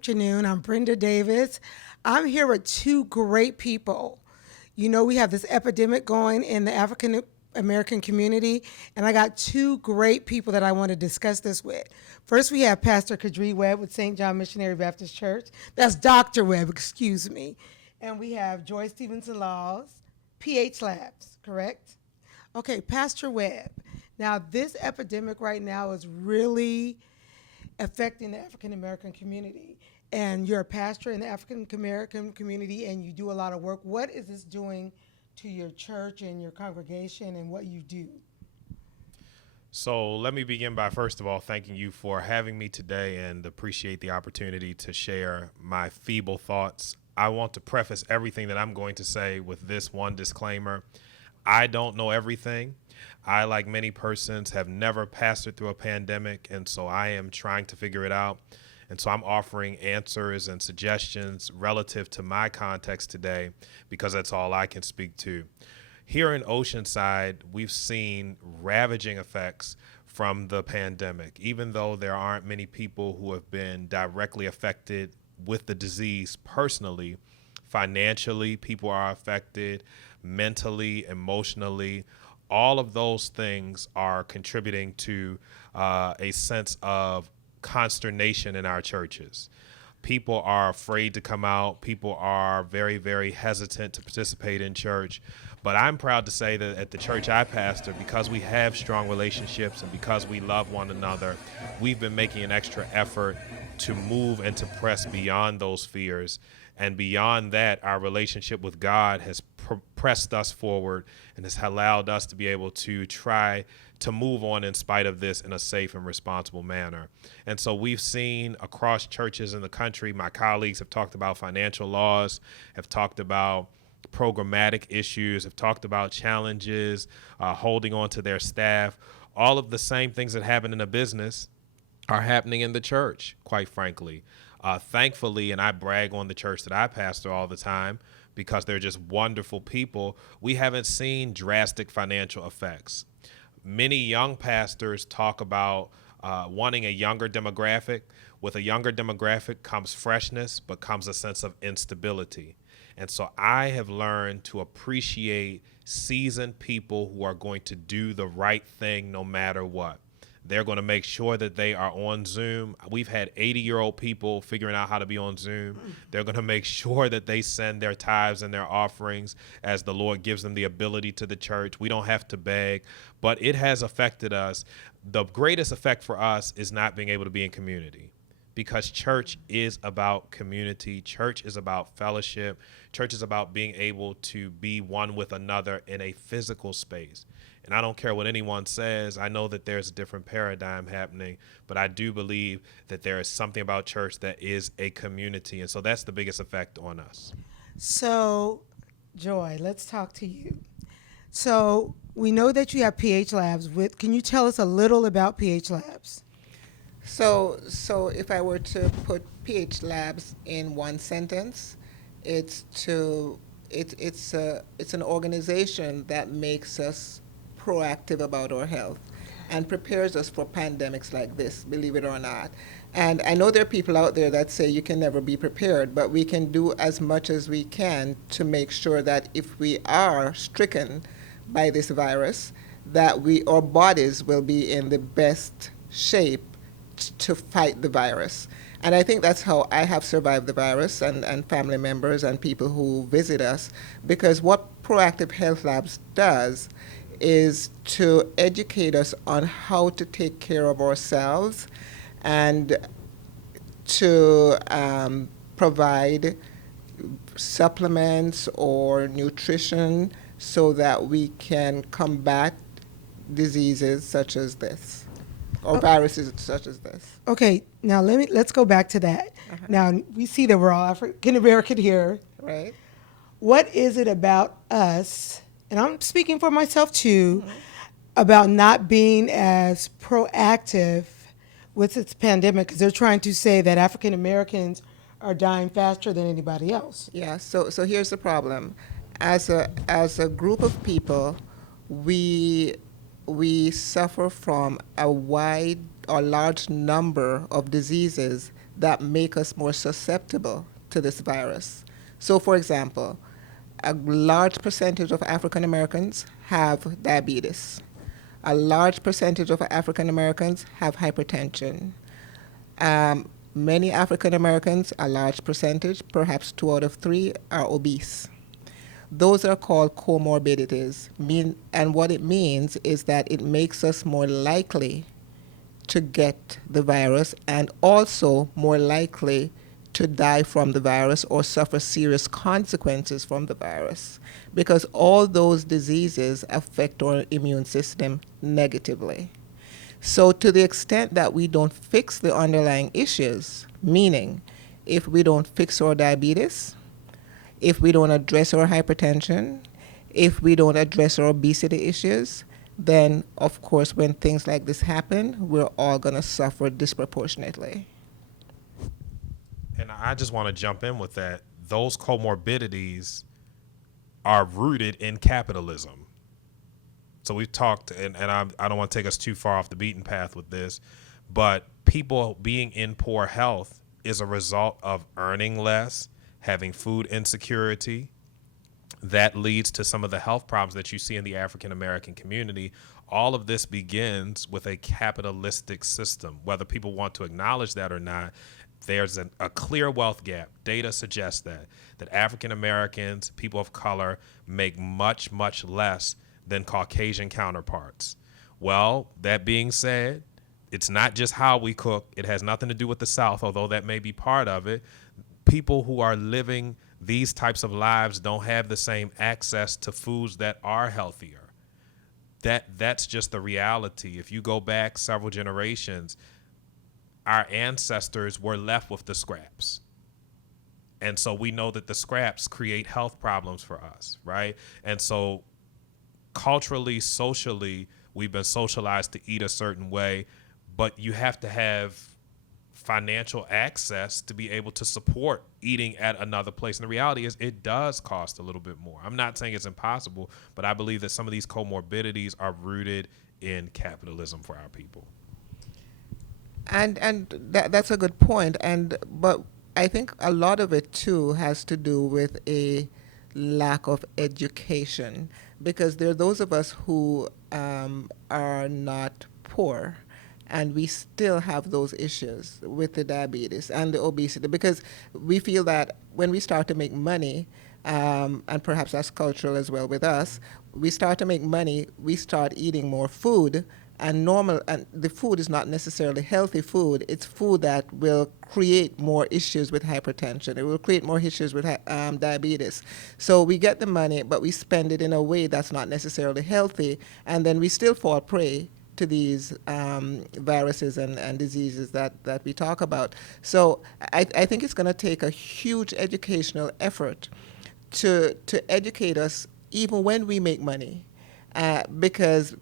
afternoon. I'm Brenda Davis. I'm here with two great people. You know, we have this epidemic going in the African American community, and I got two great people that I want to discuss this with. First, we have Pastor Kadri Webb with St. John Missionary Baptist Church. That's Dr. Webb, excuse me. And we have Joy Stevenson Laws, PH Labs, correct? Okay, Pastor Webb. Now, this epidemic right now is really affecting the African American community. And you're a pastor in the African American community and you do a lot of work. What is this doing to your church and your congregation and what you do? So let me begin by, first of all, thanking you for having me today and appreciate the opportunity to share my feeble thoughts. I want to preface everything that I'm going to say with this one disclaimer. I don't know everything. I, like many persons, have never pastored through a pandemic, and so I am trying to figure it out. And so I'm offering answers and suggestions relative to my context today because that's all I can speak to. Here in Oceanside, we've seen ravaging effects from the pandemic. Even though there aren't many people who have been directly affected with the disease personally, financially, people are affected, mentally, emotionally. All of those things are contributing to a sense of consternation in our churches. People are afraid to come out. People are very, very hesitant to participate in church. But I'm proud to say that at the church I pastor, because we have strong relationships and because we love one another, we've been making an extra effort to move and to press beyond those fears. And beyond that, our relationship with God has pressed us forward and has allowed us to be able to try to move on in spite of this in a safe and responsible manner. And so we've seen across churches in the country, my colleagues have talked about financial laws, have talked about programmatic issues, have talked about challenges, holding on to their staff. All of the same things that happen in a business are happening in the church, quite frankly. Thankfully, and I brag on the church that I pastor all the time because they're just wonderful people, we haven't seen drastic financial effects. Many young pastors talk about wanting a younger demographic. With a younger demographic comes freshness, but comes a sense of instability. And so I have learned to appreciate seasoned people who are going to do the right thing no matter what. They're going to make sure that they are on Zoom. We've had 80-year-old people figuring out how to be on Zoom. They're going to make sure that they send their tithes and their offerings as the Lord gives them the ability to the church. We don't have to beg, but it has affected us. The greatest effect for us is not being able to be in community, because church is about community. Church is about fellowship. Church is about being able to be one with another in a physical space. And I don't care what anyone says. I know that there's a different paradigm happening, but I do believe that there is something about church that is a community. And so that's the biggest effect on us. So, Joy, let's talk to you. So, we know that you have PH Labs. Can you tell us a little about PH Labs? So if I were to put PH Labs in one sentence, it's an organization that makes us proactive about our health and prepares us for pandemics like this, believe it or not. And I know there are people out there that say you can never be prepared, but we can do as much as we can to make sure that if we are stricken by this virus, that our bodies will be in the best shape to fight the virus. And I think that's how I have survived the virus, and family members and people who visit us, because what Proactive Health Labs does is to educate us on how to take care of ourselves and to provide supplements or nutrition so that we can combat diseases such as this, or viruses such as this. Okay, now let's go back to that. Now, we see that we're all African American here. Right. What is it about us, and I'm speaking for myself too, about not being as proactive with this pandemic? Because they're trying to say that African Americans are dying faster than anybody else. Yeah, so here's the problem. As a group of people, we suffer from a wide or large number of diseases that make us more susceptible to this virus. So, for example, a large percentage of African Americans have diabetes. A large percentage of African Americans have hypertension. Many African Americans, a large percentage, perhaps 2 out of 3, are obese. Those are called comorbidities. And what it means is that it makes us more likely to get the virus and also more likely to die from the virus or suffer serious consequences from the virus, because all those diseases affect our immune system negatively. So to the extent that we don't fix the underlying issues, meaning if we don't fix our diabetes, if we don't address our hypertension, if we don't address our obesity issues, then of course when things like this happen, we're all going to suffer disproportionately. And I just want to jump in with that. Those comorbidities are rooted in capitalism. So we've talked, and I don't want to take us too far off the beaten path with this, but people being in poor health is a result of earning less, having food insecurity. That leads to some of the health problems that you see in the African American community. All of this begins with a capitalistic system. Whether people want to acknowledge that or not, there's a clear wealth gap. Data suggests that African Americans, people of color, make much, much less than Caucasian counterparts. Well, that being said, it's not just how we cook. It has nothing to do with the South, although that may be part of it. People who are living these types of lives don't have the same access to foods that are healthier. That's just the reality. If you go back several generations, our ancestors were left with the scraps. And so we know that the scraps create health problems for us, right? And so culturally, socially, we've been socialized to eat a certain way, but you have to have financial access to be able to support eating at another place. And the reality is it does cost a little bit more. I'm not saying it's impossible, but I believe that some of these comorbidities are rooted in capitalism for our people. And that's a good point. But I think a lot of it too has to do with a lack of education, because there are those of us who are not poor, and we still have those issues with the diabetes and the obesity, because we feel that when we start to make money, and perhaps that's cultural as well with us, we start to make money, we start eating more food, and the food is not necessarily healthy food. It's food that will create more issues with hypertension. It will create more issues with diabetes. So we get the money, but we spend it in a way that's not necessarily healthy, and then we still fall prey to these viruses and diseases that we talk about. So I think it's going to take a huge educational effort to educate us even when we make money, because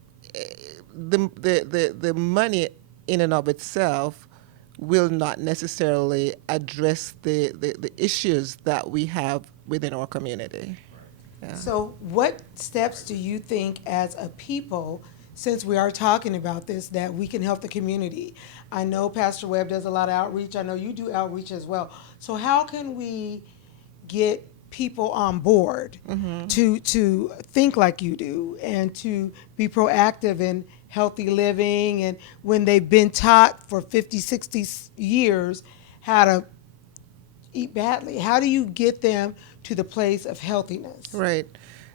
the money in and of itself will not necessarily address the issues that we have within our community. Yeah. So what steps do you think as a people, since we are talking about this, that we can help the community? I know Pastor Webb does a lot of outreach. I know you do outreach as well. So how can we get people on board to think like you do and to be proactive in healthy living, and when they've been taught for 50, 60 years how to eat badly? How do you get them to the place of healthiness? Right.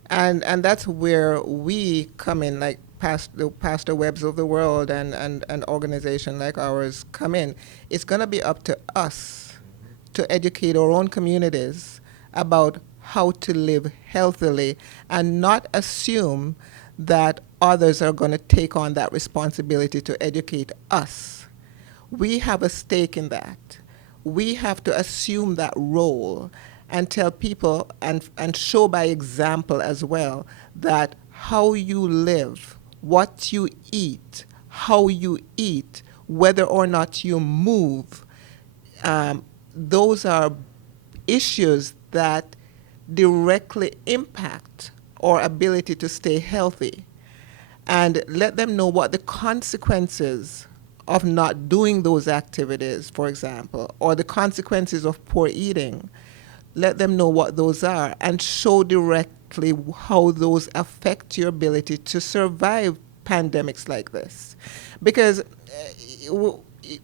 And that's where we come in, like the Pastor Webbs of the world and an organization like ours come in. It's going to be up to us to educate our own communities about how to live healthily and not assume that others are going to take on that responsibility to educate us. We have a stake in that. We have to assume that role and tell people and show by example as well that how you live, what you eat, how you eat, whether or not you move, those are issues that directly impact our ability to stay healthy, and let them know what the consequences of not doing those activities, for example, or the consequences of poor eating, let them know what those are and show directly how those affect your ability to survive pandemics like this. Because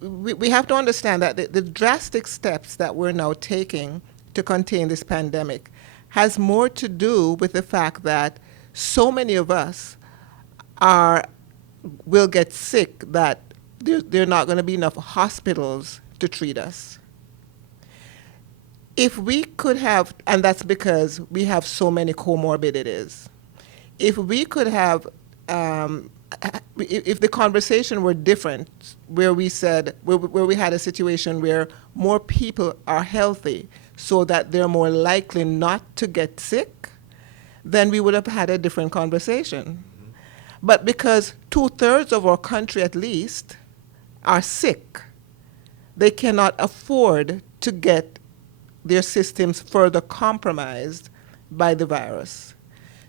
we have to understand that the drastic steps that we're now taking to contain this pandemic has more to do with the fact that so many of us will get sick that there are not going to be enough hospitals to treat us. If we could have, and that's because we have so many comorbidities, if we could have, if the conversation were different, where we said, where we had a situation where more people are healthy so that they're more likely not to get sick, then we would have had a different conversation. But because 2/3 of our country at least are sick, they cannot afford to get their systems further compromised by the virus.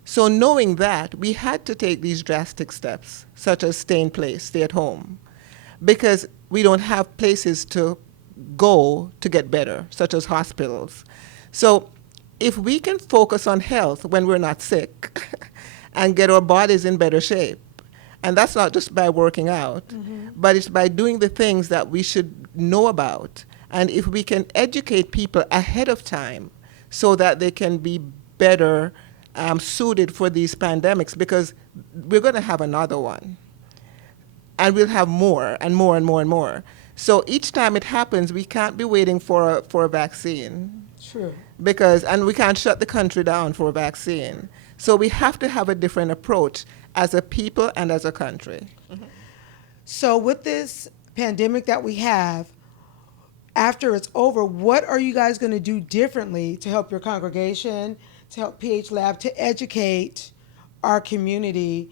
So knowing that, we had to take these drastic steps, such as stay in place, stay at home, because we don't have places to go to get better, such as hospitals. So if we can focus on health when we're not sick and get our bodies in better shape, and that's not just by working out, but it's by doing the things that we should know about. And if we can educate people ahead of time so that they can be better suited for these pandemics, because we're going to have another one. And we'll have more and more and more and more. So each time it happens, we can't be waiting for a vaccine. True. And we can't shut the country down for a vaccine. So we have to have a different approach as a people and as a country. So with this pandemic that we have, after it's over, what are you guys going to do differently to help your congregation, to help PH Lab, to educate our community?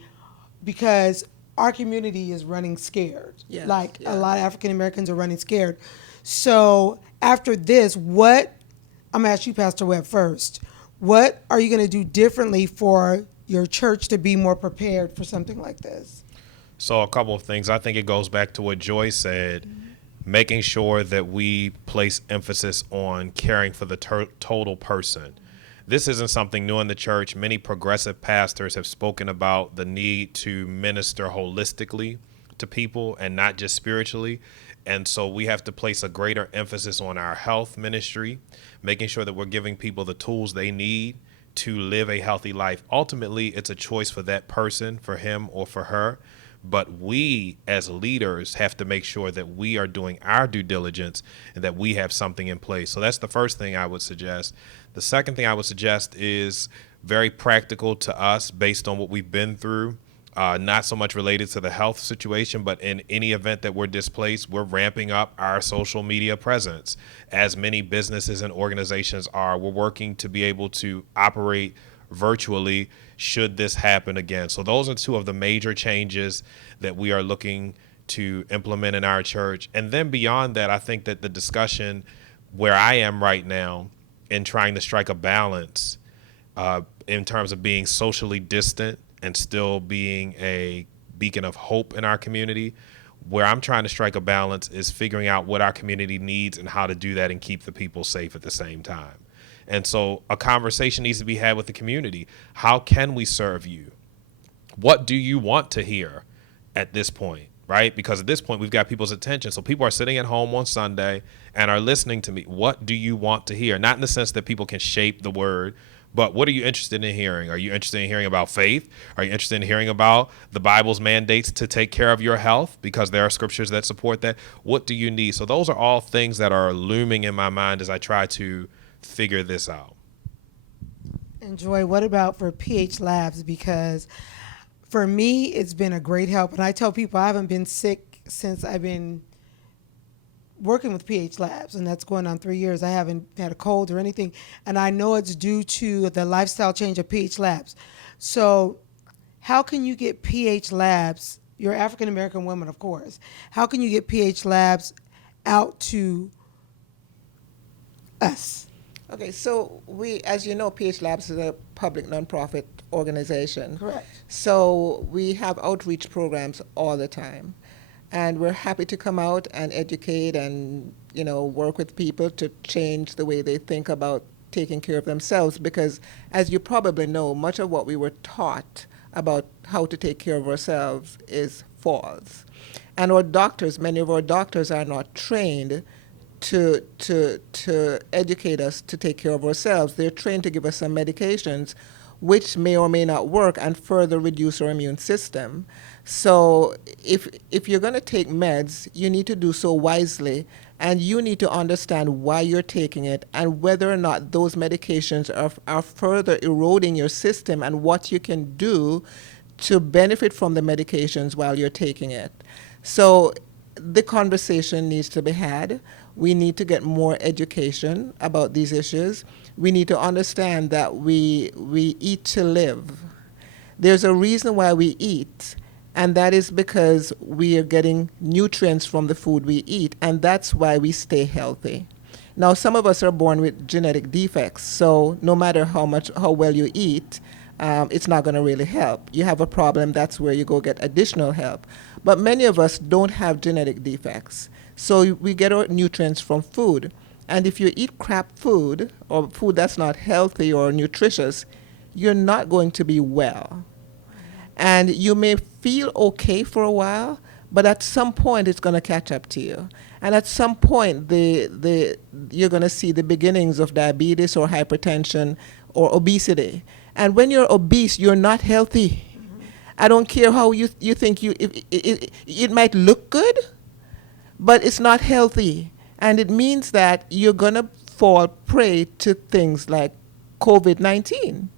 Because our community is running scared. Yes, Like yeah. a lot of African Americans are running scared. So after this, I'm going to ask you, Pastor Webb, first. What are you going to do differently for your church to be more prepared for something like this? So a couple of things. I think it goes back to what Joy said, making sure that we place emphasis on caring for the total person. This isn't something new in the church. Many progressive pastors have spoken about the need to minister holistically to people and not just spiritually. And so we have to place a greater emphasis on our health ministry, making sure that we're giving people the tools they need to live a healthy life. Ultimately, it's a choice for that person, for him or for her. But we as leaders have to make sure that we are doing our due diligence and that we have something in place. So that's the first thing I would suggest. The second thing I would suggest is very practical to us based on what we've been through. Not so much related to the health situation, but in any event that we're displaced, we're ramping up our social media presence. As many businesses and organizations are, we're working to be able to operate virtually should this happen again. So those are two of the major changes that we are looking to implement in our church. And then beyond that, I think that the discussion where I am right now in trying to strike a balance in terms of being socially distant and still being a beacon of hope in our community, where I'm trying to strike a balance is figuring out what our community needs and how to do that and keep the people safe at the same time. And so a conversation needs to be had with the community. How can we serve you? What do you want to hear at this point, right? Because at this point, we've got people's attention. So people are sitting at home on Sunday and are listening to me. What do you want to hear? Not in the sense that people can shape the word, but what are you interested in hearing? Are you interested in hearing about faith? Are you interested in hearing about the Bible's mandates to take care of your health? Because there are scriptures that support that. What do you need? So those are all things that are looming in my mind as I try to figure this out. And Joy, what about for PH Labs? Because for me, it's been a great help. And I tell people I haven't been sick since I've been working with PH Labs, and that's going on 3 years. I haven't had a cold or anything. And I know it's due to the lifestyle change of PH Labs. So how can you get PH Labs, you're African-American women, of course, how can you get PH Labs out to us? Okay, so we, as you know, PH Labs is a public nonprofit organization. Correct. So we have outreach programs all the time. And we're happy to come out and educate and, work with people to change the way they think about taking care of themselves. Because, as you probably know, much of what we were taught about how to take care of ourselves is false. And many of our doctors are not trained to educate us to take care of ourselves. They're trained to give us some medications which may or may not work and further reduce our immune system. So if you're going to take meds, you need to do so wisely, and you need to understand why you're taking it and whether or not those medications are further eroding your system and what you can do to benefit from the medications while you're taking it. So the conversation needs to be had. We need to get more education about these issues. We need to understand that we eat to live. There's a reason why we eat, and that is because we are getting nutrients from the food we eat, and that's why we stay healthy. Now, some of us are born with genetic defects, so no matter how well you eat, it's not going to really help. You have a problem, that's where you go get additional help. But many of us don't have genetic defects, so we get our nutrients from food. And if you eat crap food, or food that's not healthy or nutritious, you're not going to be well. And you may feel okay for a while, but at some point it's going to catch up to you. And at some point, you're going to see the beginnings of diabetes or hypertension or obesity. And when you're obese, you're not healthy. I don't care how you think it might look good, but it's not healthy. And it means that you're going to fall prey to things like COVID-19.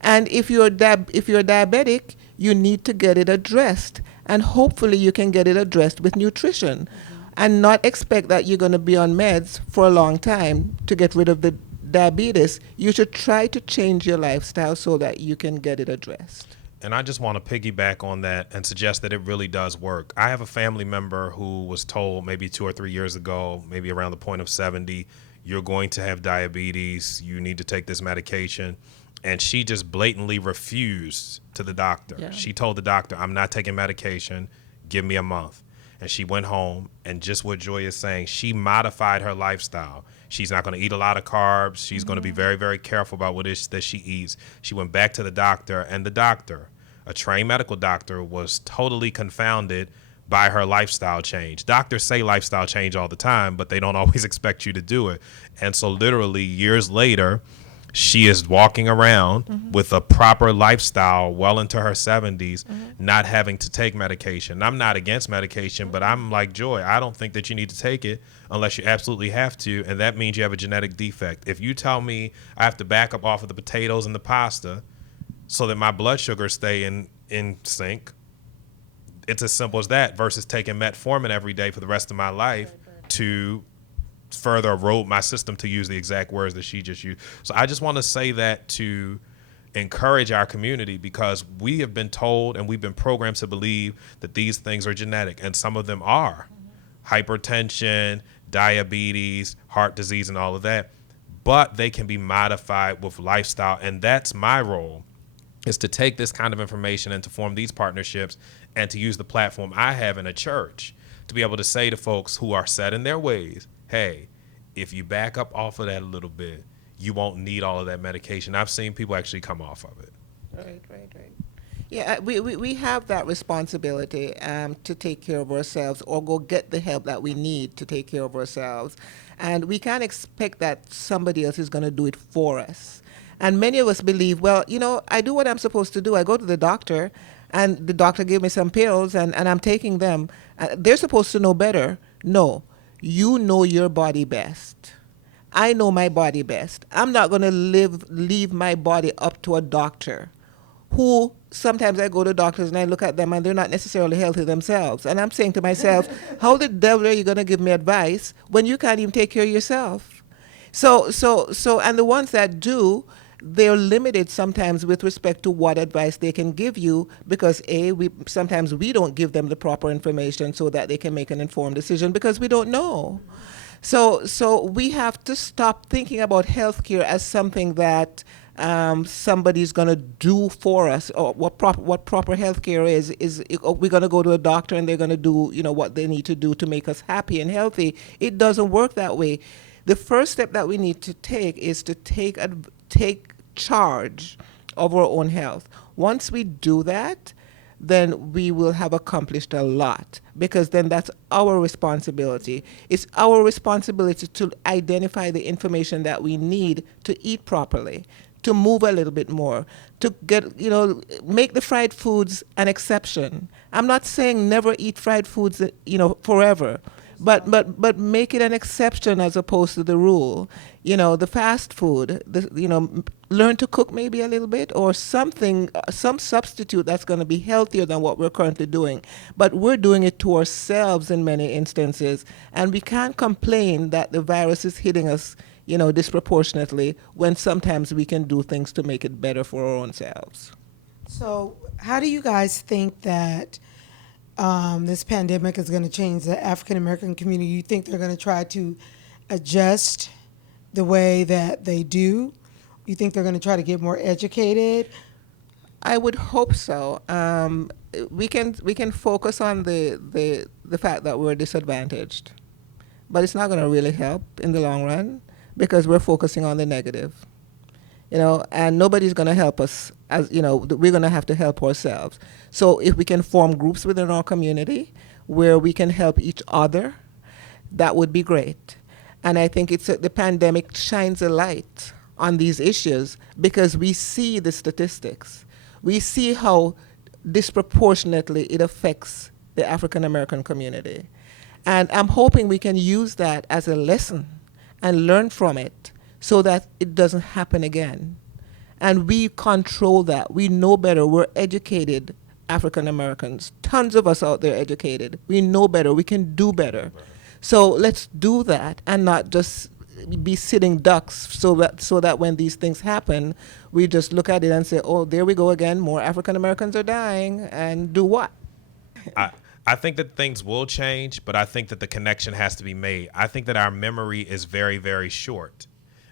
And if you're diabetic, you need to get it addressed. And hopefully you can get it addressed with nutrition and not expect that you're going to be on meds for a long time to get rid of the diabetes. You should try to change your lifestyle so that you can get it addressed. And I just want to piggyback on that and suggest that it really does work. I have a family member who was told maybe 2 or 3 years ago, maybe around the point of 70, you're going to have diabetes, you need to take this medication. And she just blatantly refused to the doctor. Yeah. She told the doctor, I'm not taking medication, give me a month. And she went home, and just what Joy is saying, she modified her lifestyle. She's not going to eat a lot of carbs. She's going to be very, very careful about what it is that she eats. She went back to the doctor, and the doctor, a trained medical doctor, was totally confounded by her lifestyle change. Doctors say lifestyle change all the time, but they don't always expect you to do it. And so literally years later, she is walking around with a proper lifestyle well into her 70s, not having to take medication. I'm not against medication, but I'm like Joy. I don't think that you need to take it unless you absolutely have to, and that means you have a genetic defect. If you tell me I have to back up off of the potatoes and the pasta so that my blood sugars stay in sync, it's as simple as that versus taking metformin every day for the rest of my life to further erode my system, to use the exact words that she just used. So I just want to say that to encourage our community, because we have been told and we've been programmed to believe that these things are genetic, and some of them are. Hypertension, diabetes, heart disease, and all of that. But they can be modified with lifestyle, and that's my role, is to take this kind of information and to form these partnerships and to use the platform I have in a church to be able to say to folks who are set in their ways, hey, if you back up off of that a little bit, you won't need all of that medication. I've seen people actually come off of it. Right. Yeah, we have that responsibility to take care of ourselves, or go get the help that we need to take care of ourselves. And we can't expect that somebody else is going to do it for us. And many of us believe, well, I do what I'm supposed to do. I go to the doctor, and the doctor gave me some pills, and I'm taking them. They're supposed to know better. No. You know your body best. I know my body best. I'm not going to leave my body up to a doctor who sometimes I go to doctors and I look at them and they're not necessarily healthy themselves. And I'm saying to myself, how the devil are you going to give me advice when you can't even take care of yourself? So, and the ones that do, they're limited sometimes with respect to what advice they can give you, because sometimes we don't give them the proper information so that they can make an informed decision, because we don't know. So we have to stop thinking about healthcare as something that somebody's going to do for us, or what proper health care is we're going to go to a doctor and they're going to do, what they need to do to make us happy and healthy. It doesn't work that way. The first step that we need to take is to take charge of our own health. Once we do that, then we will have accomplished a lot, because then that's our responsibility. It's our responsibility to identify the information that we need to eat properly, to move a little bit more, to get, make the fried foods an exception. I'm not saying never eat fried foods, forever. But make it an exception as opposed to the rule. The fast food, learn to cook maybe a little bit, or something, some substitute that's going to be healthier than what we're currently doing. But we're doing it to ourselves in many instances, and we can't complain that the virus is hitting us, disproportionately, when sometimes we can do things to make it better for our own selves. So, how do you guys think that this pandemic is going to change the African American community? You think they're going to try to adjust the way that they do? You think they're going to try to get more educated? I would hope so. We can focus on the fact that we're disadvantaged, but it's not going to really help in the long run, because we're focusing on the negative. And nobody's going to help us. We're going to have to help ourselves. So if we can form groups within our community where we can help each other, that would be great. And I think the pandemic shines a light on these issues, because we see the statistics. We see how disproportionately it affects the African American community. And I'm hoping we can use that as a lesson and learn from it, so that it doesn't happen again. And we control that. We know better. We're educated African Americans. Tons of us out there educated. We know better. We can do better. So let's do that, and not just be sitting ducks, so that when these things happen, we just look at it and say, oh, there we go again. More African Americans are dying, and do what? I think that things will change, but I think that the connection has to be made. I think that our memory is very, very short.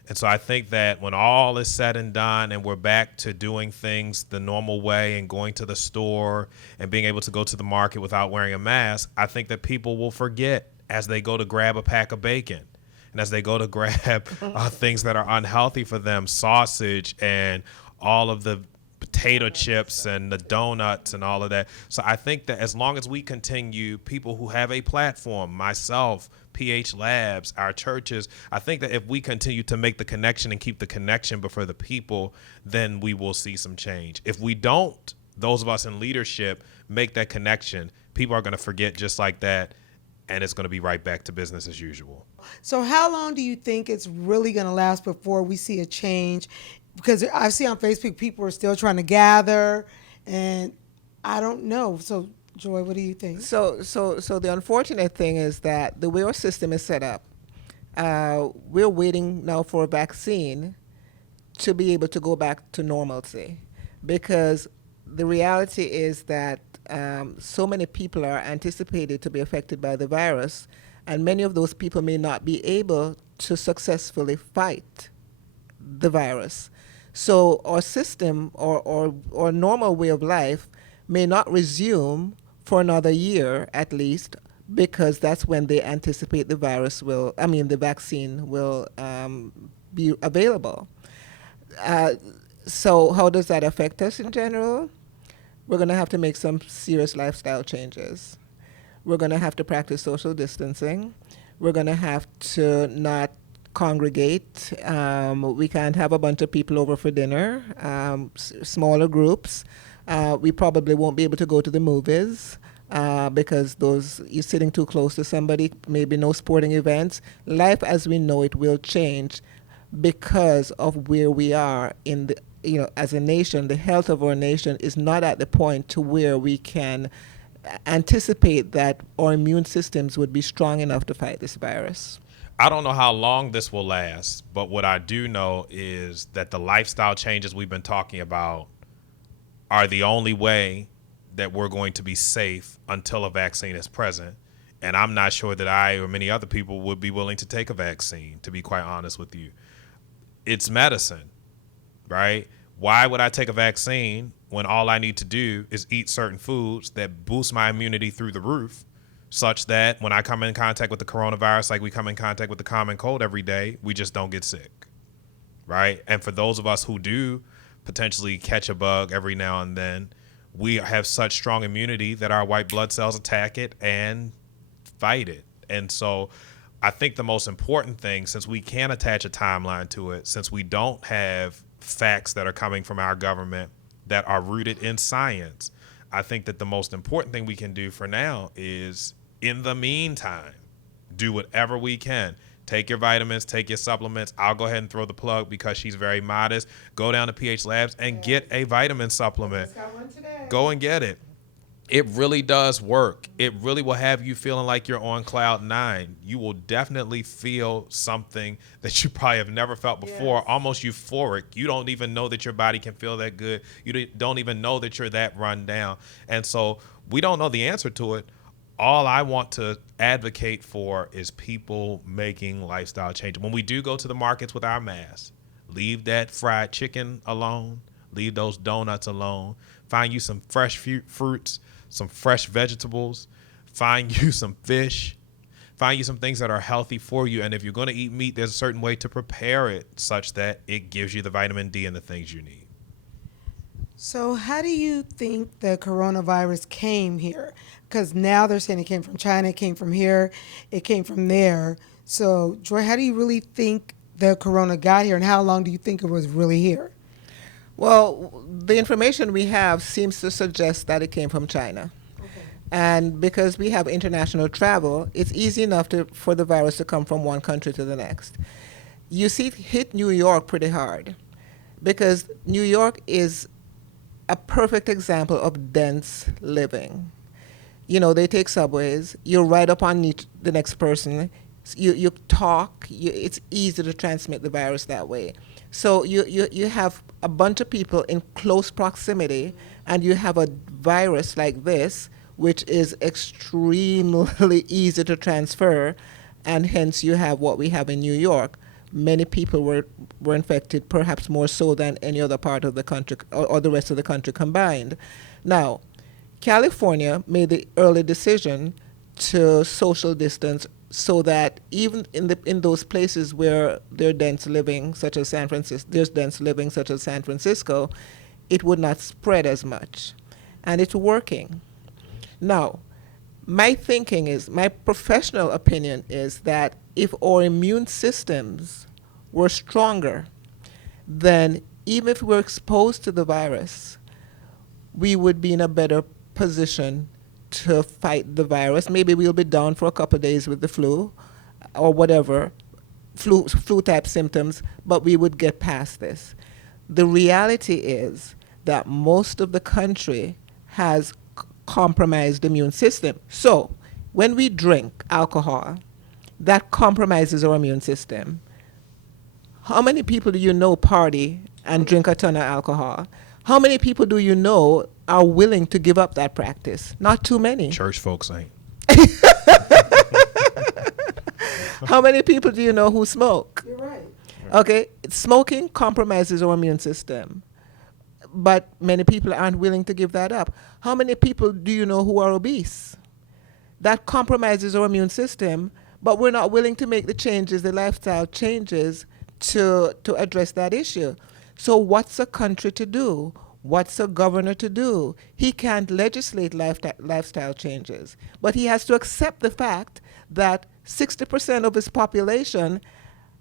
And so I think that when all is said and done and we're back to doing things the normal way and going to the store and being able to go to the market without wearing a mask, I think that people will forget as they go to grab a pack of bacon and as they go to grab things that are unhealthy for them, sausage and all of the potato chips and the donuts and all of that. So I think that as long as we continue, people who have a platform, myself, PH Labs, our churches, I think that if we continue to make the connection and keep the connection before the people, then we will see some change. If we don't, those of us in leadership make that connection, people are going to forget just like that, and it's going to be right back to business as usual. So how long do you think it's really going to last before we see a change? Because I see on Facebook people are still trying to gather, and I don't know. So, Joy, what do you think? So the unfortunate thing is that the way our system is set up, we're waiting now for a vaccine to be able to go back to normalcy, because the reality is that so many people are anticipated to be affected by the virus, and many of those people may not be able to successfully fight the virus. So our system or normal way of life may not resume for another year at least, because that's when they anticipate the vaccine will be available. So how does that affect us in general? We're going to have to make some serious lifestyle changes. We're going to have to practice social distancing. We're going to have to not congregate. We can't have a bunch of people over for dinner, smaller groups. We probably won't be able to go to the movies because you're sitting too close to somebody, maybe no sporting events. Life as we know it will change because of where we are as a nation. The health of our nation is not at the point to where we can anticipate that our immune systems would be strong enough to fight this virus. I don't know how long this will last, but what I do know is that the lifestyle changes we've been talking about are the only way that we're going to be safe until a vaccine is present. And I'm not sure that I or many other people would be willing to take a vaccine, to be quite honest with you. It's medicine, right? Why would I take a vaccine when all I need to do is eat certain foods that boost my immunity through the roof, such that when I come in contact with the coronavirus, like we come in contact with the common cold every day, we just don't get sick, right? And for those of us who do potentially catch a bug every now and then, we have such strong immunity that our white blood cells attack it and fight it. And so I think the most important thing, since we can attach a timeline to it, since we don't have facts that are coming from our government that are rooted in science, I think that the most important thing we can do for now is, in the meantime, do whatever we can. Take your vitamins, take your supplements. I'll go ahead and throw the plug because she's very modest. Go down to PH Labs and get a vitamin supplement. Go and get it. It really does work. It really will have you feeling like you're on cloud nine. You will definitely feel something that you probably have never felt before, almost euphoric. You don't even know that your body can feel that good. You don't even know that you're that run down. And so we don't know the answer to it. All I want to advocate for is people making lifestyle changes. When we do go to the markets with our masks, leave that fried chicken alone. Leave those donuts alone. Find you some fresh fruits, some fresh vegetables. Find you some fish. Find you some things that are healthy for you. And if you're going to eat meat, there's a certain way to prepare it such that it gives you the vitamin D and the things you need. So how do you think the coronavirus came here? Because now they're saying it came from China, it came from here, it came from there. So, Joy, how do you really think the corona got here, and how long do you think it was really here? Well, the information we have seems to suggest that it came from China. And because we have international travel, it's easy enough for the virus to come from one country to the next. You see it hit New York pretty hard because New York is a perfect example of dense living. You know, they take subways, you're right up on the next person, you talk, it's easy to transmit the virus that way. So you have a bunch of people in close proximity, and you have a virus like this, which is extremely easy to transfer, and hence you have what we have in New York. Many people were infected, perhaps more so than any other part of the country or the rest of the country combined. Now, California made the early decision to social distance so that even in those places where there's dense living, such as San Francisco, it would not spread as much. And it's working. Now, my professional opinion is that if our immune systems were stronger, then even if we're exposed to the virus, we would be in a better position to fight the virus. Maybe we'll be down for a couple of days with the flu or whatever, flu type symptoms, but we would get past this. The reality is that most of the country has compromised immune system. So when we drink alcohol, that compromises our immune system. How many people do you know party and drink a ton of alcohol? How many people do you know are willing to give up that practice? Not too many. Church folks ain't. How many people do you know who smoke? You're right. Okay, smoking compromises our immune system, but many people aren't willing to give that up. How many people do you know who are obese? That compromises our immune system, but we're not willing to make the changes, the lifestyle changes to address that issue. So what's a country to do? What's a governor to do? He can't legislate lifestyle changes, but he has to accept the fact that 60% of his population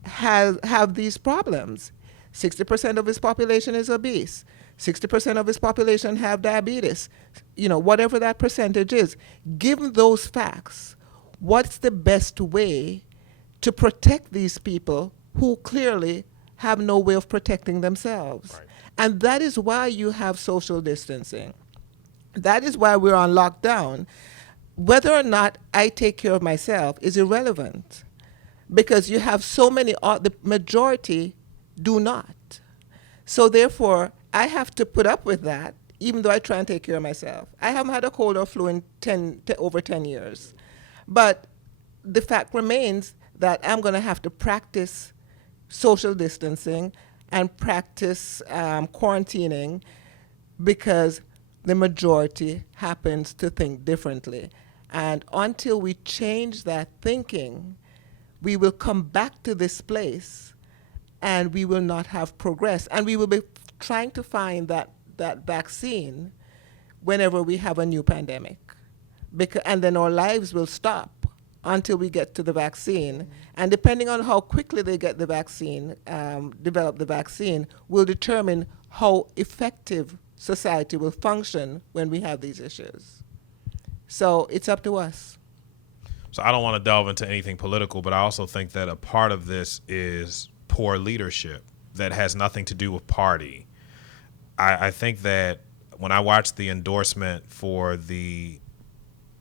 have these problems. 60% of his population is obese. 60% of his population have diabetes. You know, whatever that percentage is. Given those facts, what's the best way to protect these people who clearly have no way of protecting themselves? Right. And that is why you have social distancing. That is why we're on lockdown. Whether or not I take care of myself is irrelevant, because you have so many, the majority do not. So therefore, I have to put up with that, even though I try and take care of myself. I haven't had a cold or flu in over 10 years. But the fact remains that I'm going to have to practice social distancing, and practice quarantining because the majority happens to think differently. And until we change that thinking, we will come back to this place and we will not have progress. And we will be trying to find that vaccine whenever we have a new pandemic. And then our lives will stop until we get to the vaccine. And depending on how quickly they get the vaccine, develop the vaccine, will determine how effective society will function when we have these issues. So it's up to us. So I don't want to delve into anything political, but I also think that a part of this is poor leadership that has nothing to do with party. I think that when I watched the endorsement for the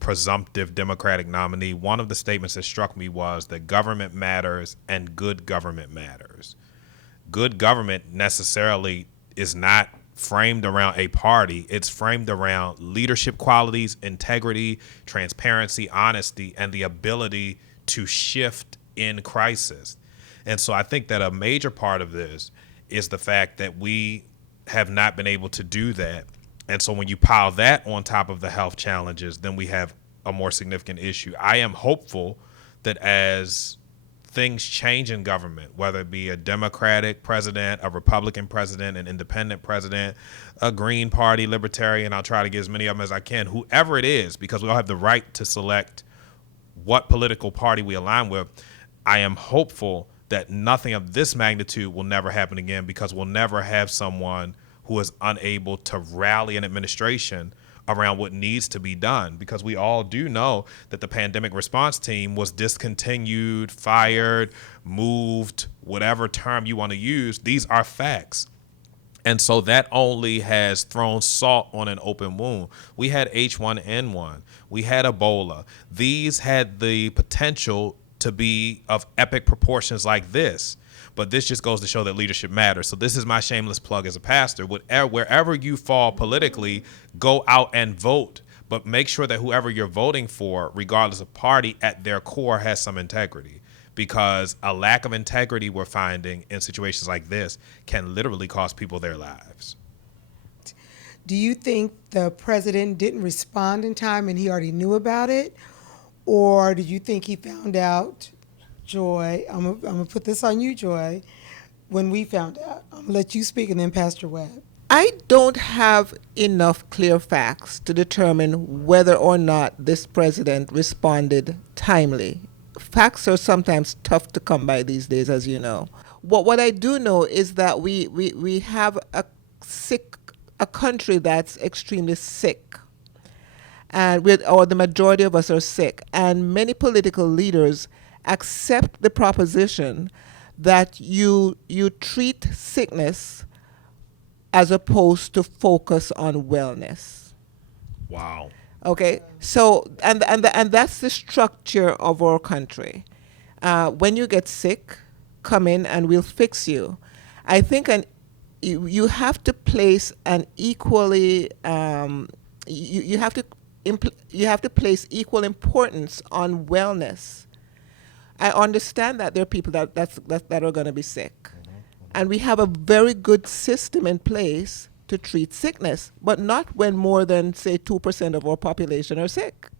presumptive Democratic nominee, one of the statements that struck me was that government matters and good government matters. Good government necessarily is not framed around a party. It's framed around leadership qualities, integrity, transparency, honesty, and the ability to shift in crisis. And so I think that a major part of this is the fact that we have not been able to do that. And so when you pile that on top of the health challenges, then we have a more significant issue. I am hopeful that as things change in government, whether it be a Democratic president, a Republican president, an independent president, a Green Party, Libertarian, I'll try to get as many of them as I can, whoever it is, because we all have the right to select what political party we align with. I am hopeful that nothing of this magnitude will never happen again, because we'll never have someone who is unable to rally an administration around what needs to be done, because we all do know that the pandemic response team was discontinued, fired, moved, whatever term you want to use. These are facts. And so that only has thrown salt on an open wound. We had H1N1. We had Ebola. These had the potential to be of epic proportions like this. But this just goes to show that leadership matters. So this is my shameless plug as a pastor. Wherever you fall politically, go out and vote. But make sure that whoever you're voting for, regardless of party, at their core has some integrity. Because a lack of integrity we're finding in situations like this can literally cost people their lives. Do you think the president didn't respond in time and he already knew about it? Or do you think he found out, Joy, I'm gonna put this on you, Joy, when we found out? I'm gonna let you speak and then Pastor Webb. I don't have enough clear facts to determine whether or not this president responded timely. Facts are sometimes tough to come by these days, as you know. What I do know is that we have a country that's extremely sick. Or the majority of us are sick. And many political leaders accept the proposition that you treat sickness as opposed to focus on wellness. Wow. Okay, so and that's the structure of our country. When you get sick, come in and we'll fix you. I think you have to place an equally you have to place equal importance on wellness. I understand that there are people that are going to be sick, and we have a very good system in place to treat sickness, but not when more than, say, 2% of our population are sick.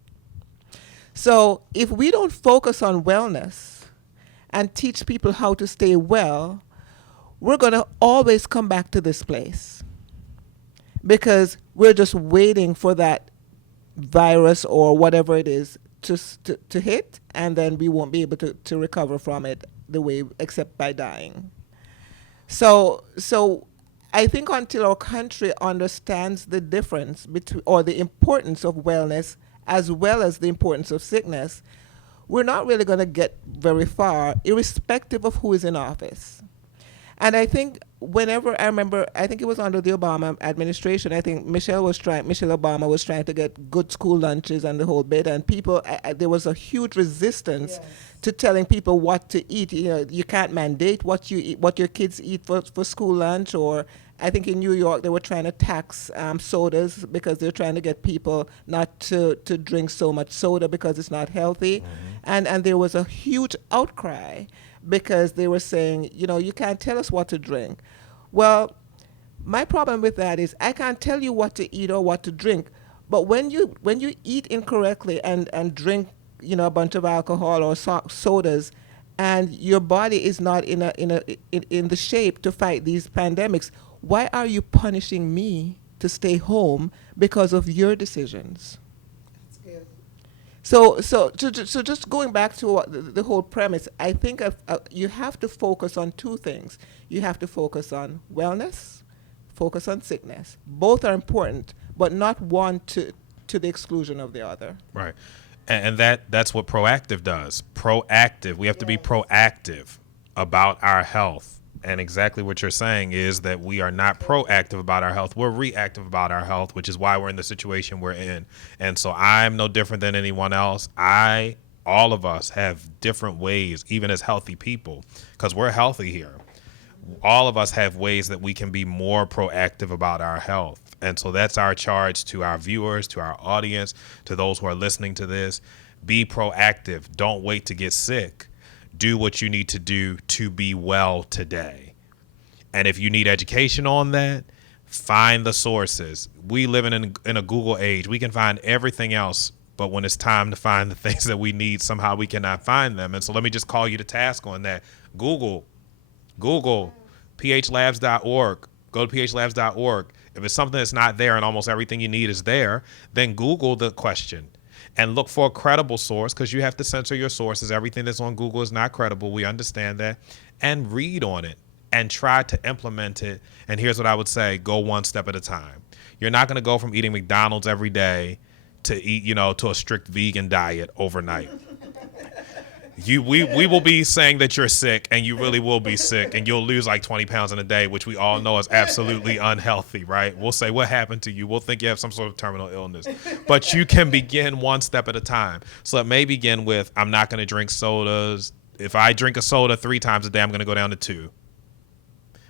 So if we don't focus on wellness and teach people how to stay well, we're going to always come back to this place because we're just waiting for that virus or whatever it is to hit, and then we won't be able to recover from it the way, except by dying. So I think until our country understands the difference between, or the importance of wellness as well as the importance of sickness, we're not really going to get very far, irrespective of who is in office. And I think whenever I remember, I think it was under the Obama administration, I think Michelle Obama was trying to get good school lunches and the whole bit, and people, there was a huge resistance to telling people what to eat. You know, you can't mandate what you eat, what your kids eat for school lunch. Or I think in New York they were trying to tax sodas because they're trying to get people not to drink so much soda because it's not healthy. And there was a huge outcry because they were saying, you can't tell us what to drink. Well, my problem with that is I can't tell you what to eat or what to drink, but when you eat incorrectly and drink a bunch of alcohol or sodas, and your body is not in the shape to fight these pandemics, why are you punishing me to stay home because of your decisions? So just going back to the whole premise, I think you have to focus on two things. You have to focus on wellness, focus on sickness. Both are important, but not one to the exclusion of the other. Right. And that's what proactive does. Proactive. We have to be proactive about our health. And exactly what you're saying is that we are not proactive about our health. We're reactive about our health, which is why we're in the situation we're in. And so I'm no different than anyone else. All of us have different ways, even as healthy people, because we're healthy here. All of us have ways that we can be more proactive about our health. And so that's our charge to our viewers, to our audience, to those who are listening to this. Be proactive. Don't wait to get sick. Do what you need to do to be well today. And if you need education on that, find the sources. We live in a Google age. We can find everything else, but when it's time to find the things that we need, somehow we cannot find them. And so let me just call you to task on that. Google, phlabs.org. Go to phlabs.org. If it's something that's not there and almost everything you need is there, then Google the question. And look for a credible source, because you have to censor your sources. Everything that's on Google is not credible. We understand that. And read on it and try to implement it. And here's what I would say. Go one step at a time. You're not going to go from eating McDonald's every day to eat, to a strict vegan diet overnight. We will be saying that you're sick, and you really will be sick, and you'll lose like 20 pounds in a day, which we all know is absolutely unhealthy, right? We'll say, what happened to you? We'll think you have some sort of terminal illness. But you can begin one step at a time. So it may begin with, I'm not going to drink sodas. If I drink a soda 3 times a day, I'm going to go down to 2.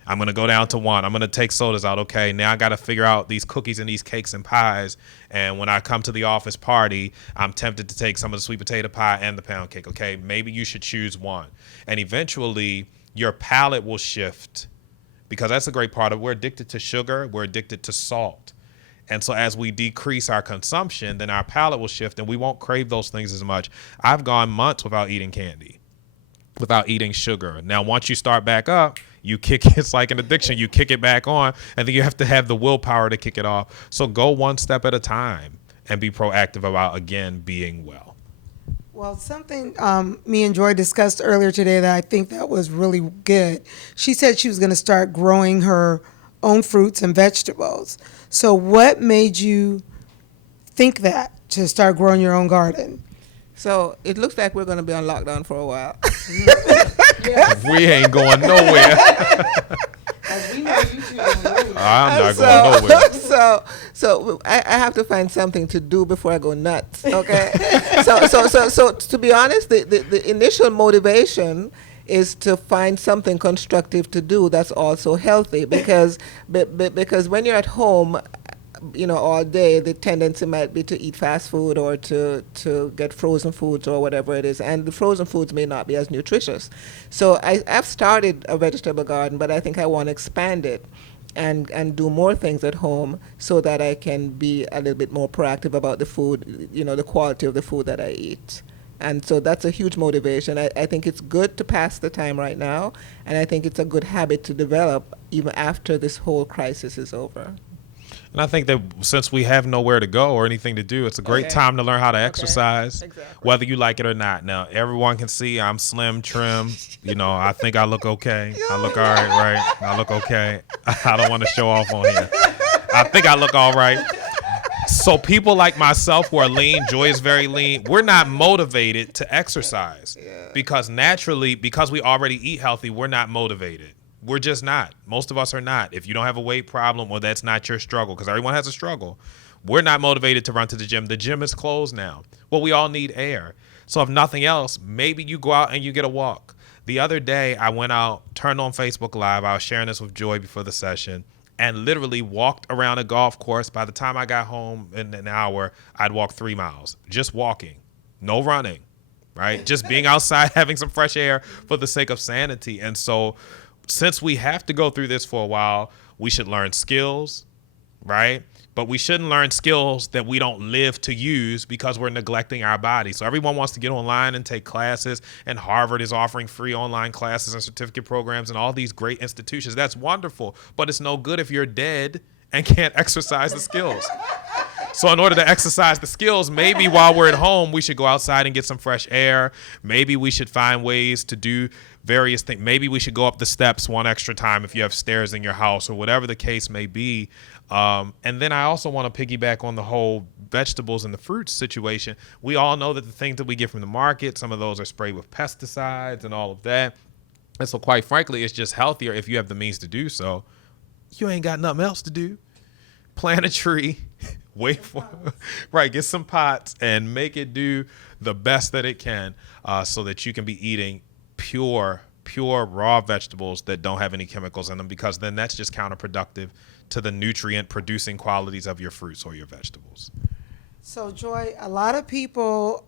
I'm going to go down to 1. I'm going to take sodas out. Okay, now I got to figure out these cookies and these cakes and pies. And when I come to the office party, I'm tempted to take some of the sweet potato pie and the pound cake. Okay, maybe you should choose one. And eventually, your palate will shift, because that's a great part of it. We're addicted to sugar. We're addicted to salt. And so as we decrease our consumption, then our palate will shift and we won't crave those things as much. I've gone months without eating candy, without eating sugar. Now, once you start back up, it's like an addiction. You kick it back on, and then you have to have the willpower to kick it off. So go one step at a time and be proactive about, again, being well. Well, something me and Joy discussed earlier today that I think that was really good. She said she was going to start growing her own fruits and vegetables. So what made you think that, to start growing your own garden? So it looks like we're going to be on lockdown for a while. We ain't going nowhere. I'm not going nowhere. So I have to find something to do before I go nuts. Okay. so to be honest, the initial motivation is to find something constructive to do that's also healthy, because when you're at home, all day, the tendency might be to eat fast food or to get frozen foods or whatever it is. And the frozen foods may not be as nutritious. So I've started a vegetable garden, but I think I want to expand it and do more things at home so that I can be a little bit more proactive about the food, the quality of the food that I eat. And so that's a huge motivation. I think it's good to pass the time right now, and I think it's a good habit to develop even after this whole crisis is over. And I think that since we have nowhere to go or anything to do, it's a great time to learn how to exercise, whether you like it or not. Now, everyone can see I'm slim, trim. I think I look okay. I look all right? I look okay. I don't want to show off on here. I think I look all right. So people like myself who are lean, Joy is very lean, we're not motivated to exercise because naturally, because we already eat healthy, we're not motivated. We're just not. Most of us are not. If you don't have a weight problem, or that's not your struggle, because everyone has a struggle, we're not motivated to run to the gym. The gym is closed now. Well, we all need air. So if nothing else, maybe you go out and you get a walk. The other day, I went out, turned on Facebook Live. I was sharing this with Joy before the session, and literally walked around a golf course. By the time I got home in an hour, I'd walk 3 miles, just walking, no running. right? Just being outside, having some fresh air for the sake of sanity. And so since we have to go through this for a while, we should learn skills, right? But we shouldn't learn skills that we don't live to use because we're neglecting our body. So everyone wants to get online and take classes, and Harvard is offering free online classes and certificate programs and all these great institutions. That's wonderful, but it's no good if you're dead and can't exercise the skills. So in order to exercise the skills, maybe while we're at home, we should go outside and get some fresh air. Maybe we should find ways to do various things. Maybe we should go up the steps one extra time if you have stairs in your house or whatever the case may be. And then I also want to piggyback on the whole vegetables and the fruits situation. We all know that the things that we get from the market, some of those are sprayed with pesticides and all of that. And so quite frankly, it's just healthier if you have the means to do so. You ain't got nothing else to do. Plant a tree, wait for, right, get some pots and make it do the best that it can so that you can be eating pure raw vegetables that don't have any chemicals in them, because then that's just counterproductive to the nutrient producing qualities of your fruits or your vegetables. So, Joy, a lot of people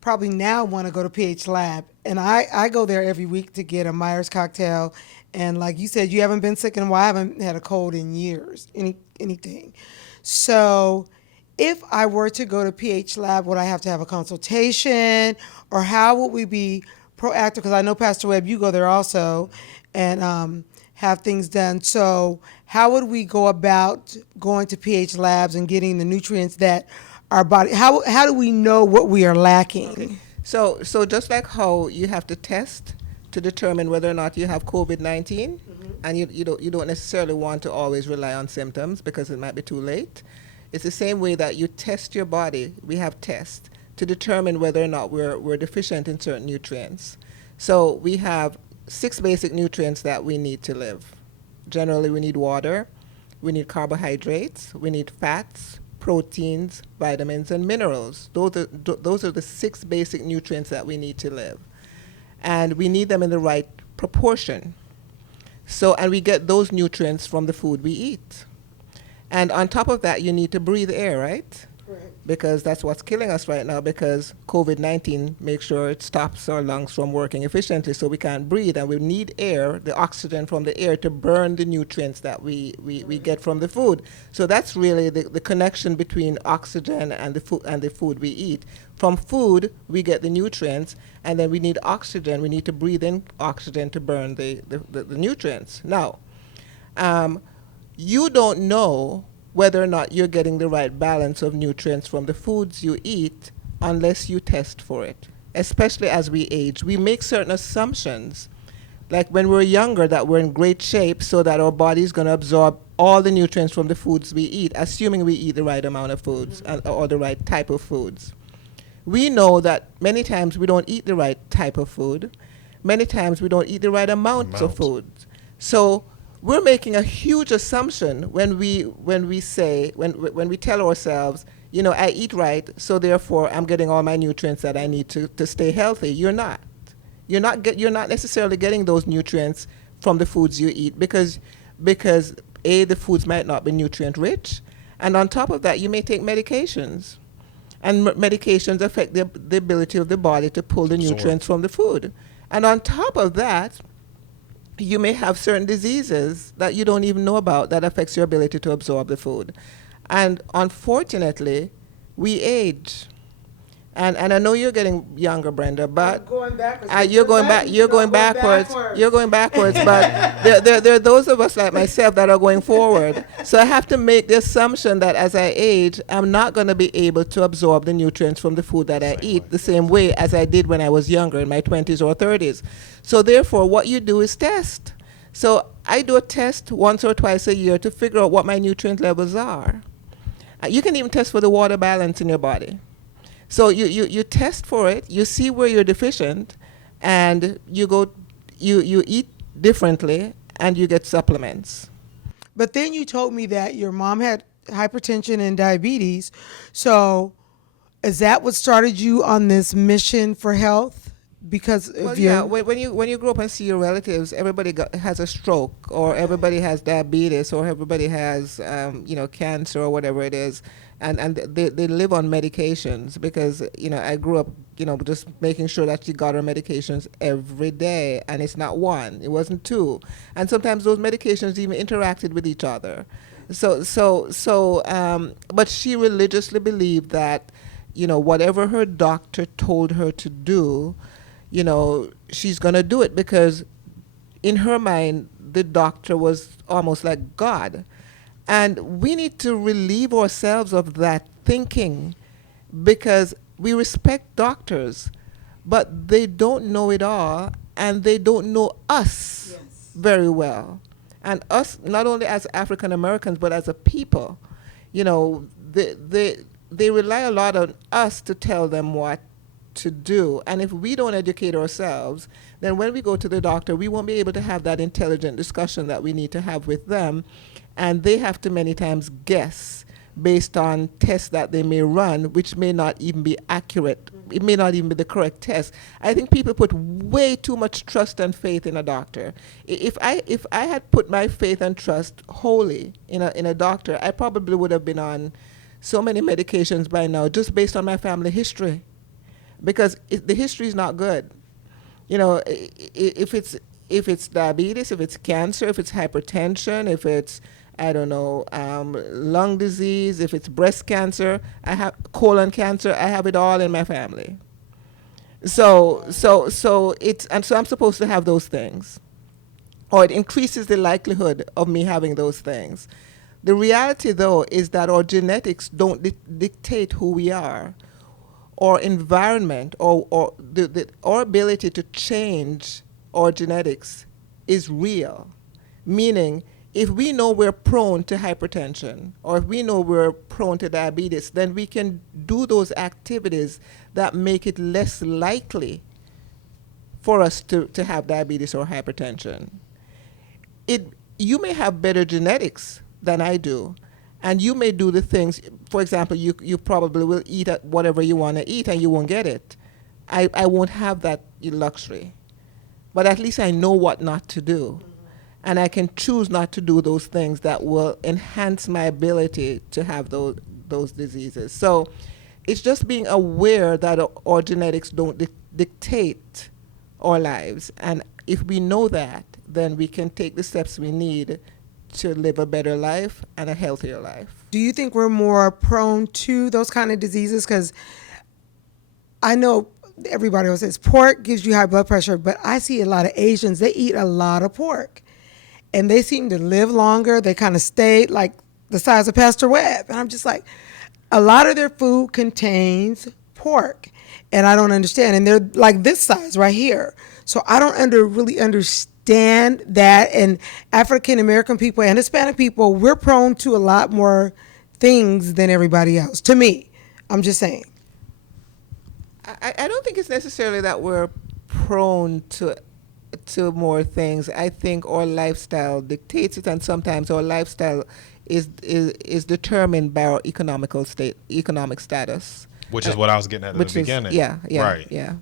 probably now want to go to pH Lab, and I go there every week to get a Myers cocktail. And like you said, you haven't been sick in a while. I haven't had a cold in years, anything. So if I were to go to pH Lab, would I have to have a consultation, or how would we be proactive? Because I know, Pastor Webb, you go there also and have things done. So how would we go about going to pH Labs and getting the nutrients that our body, how do we know what we are lacking? Okay. So just like how you have to test to determine whether or not you have COVID-19, and you don't necessarily want to always rely on symptoms because it might be too late. It's the same way that you test your body. We have tests to determine whether or not we're deficient in certain nutrients. So we have 6 basic nutrients that we need to live. Generally, we need water, we need carbohydrates, we need fats, proteins, vitamins, and minerals. Those are the 6 basic nutrients that we need to live. And we need them in the right proportion. So, and we get those nutrients from the food we eat. And on top of that, you need to breathe air, right? Correct. Because that's what's killing us right now, because COVID-19 makes sure it stops our lungs from working efficiently, so we can't breathe. And we need air, the oxygen from the air, to burn the nutrients that we get from the food. So that's really the connection between oxygen and the food we eat. From food, we get the nutrients, and then we need oxygen. We need to breathe in oxygen to burn the nutrients. Now, you don't know whether or not you're getting the right balance of nutrients from the foods you eat unless you test for it. Especially as we age, we make certain assumptions, like when we're younger, that we're in great shape so that our body's going to absorb all the nutrients from the foods we eat, assuming we eat the right amount of foods or the right type of foods. We know that many times we don't eat the right type of food. Many times we don't eat the right amounts of food. So we're making a huge assumption when we tell ourselves, I eat right, so therefore I'm getting all my nutrients that I need to stay healthy. You're not. You're not necessarily getting those nutrients from the foods you eat because A, the foods might not be nutrient rich, and on top of that, you may take medications. And medications affect the ability of the body to pull the nutrients from the food. And on top of that, you may have certain diseases that you don't even know about that affects your ability to absorb the food. And unfortunately, we age. And I know you're getting younger, Brenda, but you're going backwards. You're going backwards, but there are those of us like myself that are going forward. So I have to make the assumption that as I age, I'm not going to be able to absorb the nutrients from the food that I eat the same way as I did when I was younger, in my 20s or 30s. So therefore, what you do is test. So I do a test once or twice a year to figure out what my nutrient levels are. You can even test for the water balance in your body. So you test for it, you see where you're deficient, and you eat differently, and you get supplements. But then you told me that your mom had hypertension and diabetes. So is that what started you on this mission for health? Because when you grow up and see your relatives, everybody has a stroke, or everybody has diabetes, or everybody has cancer or whatever it is. And they live on medications because, I grew up just making sure that she got her medications every day, and it's not one, it wasn't two, and sometimes those medications even interacted with each other. But she religiously believed that, whatever her doctor told her to do, she's gonna do it, because in her mind, the doctor was almost like God. And we need to relieve ourselves of that thinking, because we respect doctors, but they don't know it all, and they don't know us very well. And us, not only as African Americans, but as a people, they rely a lot on us to tell them what to do. And if we don't educate ourselves, then when we go to the doctor, we won't be able to have that intelligent discussion that we need to have with them. And they have to many times guess based on tests that they may run, which may not even be accurate. It may not even be the correct test. I think people put way too much trust and faith in a doctor. If I had put my faith and trust wholly in a doctor, I probably would have been on so many medications by now, just based on my family history, because the history is not good. If it's diabetes, if it's cancer, if it's hypertension, if it's lung disease, if it's breast cancer, I have colon cancer, I have it all in my family. So I'm supposed to have those things, or it increases the likelihood of me having those things. The reality, though, is that our genetics don't dictate who we are. Or environment, or our ability to change our genetics is real. Meaning, if we know we're prone to hypertension, or if we know we're prone to diabetes, then we can do those activities that make it less likely for us to have diabetes or hypertension. You may have better genetics than I do, and you may do the things. For example, you probably will eat whatever you want to eat, and you won't get it. I won't have that luxury. But at least I know what not to do. And I can choose not to do those things that will enhance my ability to have those diseases. So it's just being aware that our genetics don't dictate our lives. And if we know that, then we can take the steps we need to live a better life and a healthier life. Do you think we're more prone to those kind of diseases? Because I know everybody else says pork gives you high blood pressure, but I see a lot of Asians, they eat a lot of pork. And they seem to live longer. They kind of stay like the size of Pastor Webb. And I'm just like, a lot of their food contains pork. And I don't understand. And they're like this size right here. So I don't really understand that. And African American people and Hispanic people, we're prone to a lot more things than everybody else. To me, I'm just saying. I don't think it's necessarily that we're prone to more things. I think our lifestyle dictates it, and sometimes our lifestyle is determined by our economic status. Which is what I was getting at the beginning. Yeah.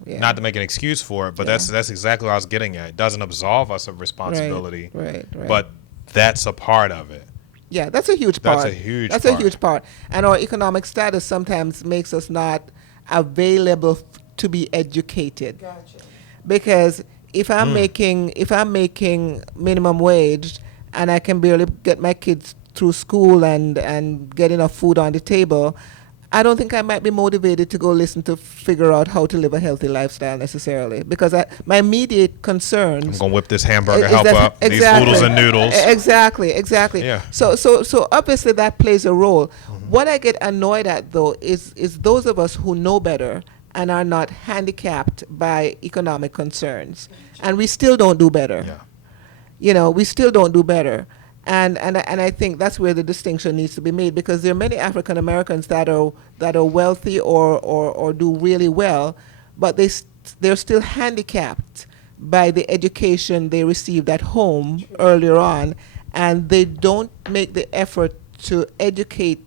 Not to make an excuse for it, but that's exactly what I was getting at. It doesn't absolve us of responsibility, right. But that's a part of it. Yeah, that's a huge part. That's a huge part. And our economic status sometimes makes us not available to be educated. Gotcha. Because if I'm making minimum wage and I can barely get my kids through school and get enough food on the table, I don't think I might be motivated to go listen to figure out how to live a healthy lifestyle necessarily, because my immediate concerns. I'm gonna whip this hamburger help up. These noodles and noodles. Exactly. Yeah. So obviously that plays a role. What I get annoyed at, though, is those of us who know better and are not handicapped by economic concerns, and we still don't do better. Yeah. We still don't do better. And I think that's where the distinction needs to be made, because there are many African Americans that are wealthy or do really well, but they're still handicapped by the education they received at home earlier on, and they don't make the effort to educate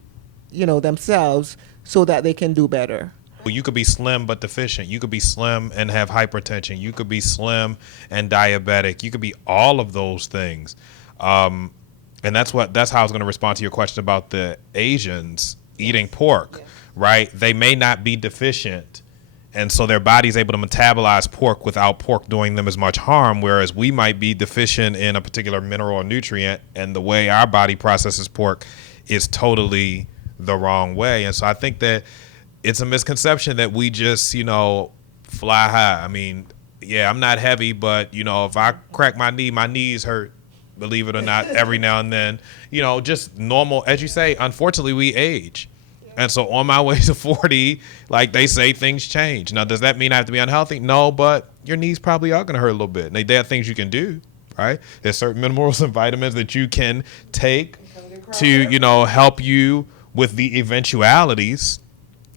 themselves so that they can do better. Well, you could be slim but deficient. You could be slim and have hypertension. You could be slim and diabetic. You could be all of those things. And that's how I was going to respond to your question about the Asians eating pork, right? They may not be deficient And so their body's able to metabolize pork without pork doing them as much harm, whereas we might be deficient in a particular mineral or nutrient, and the way our body processes pork is totally the wrong way. And so I think that it's a misconception that we just, fly high. I mean, yeah, I'm not heavy, but, if I crack my knee, my knees hurt, believe it or not, every now and then. Just normal, as you say, unfortunately, we age. And so on my way to 40, like they say, things change. Now, does that mean I have to be unhealthy? No, but your knees probably are going to hurt a little bit. Now, there are things you can do, right? There's certain minerals and vitamins that you can take to, help you with the eventualities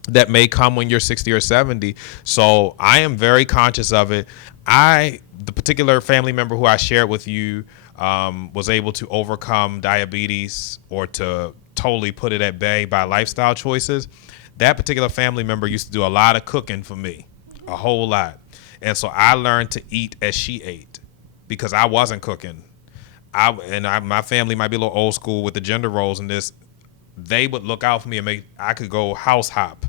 that may come when you're 60 or 70. So I am very conscious of it. The particular family member who I shared with you was able to overcome diabetes or to totally put it at bay by lifestyle choices. That particular family member used to do a lot of cooking for me, a whole lot. And so I learned to eat as she ate because I wasn't cooking. My family might be a little old school with the gender roles in this. They would look out for me and I could go house hop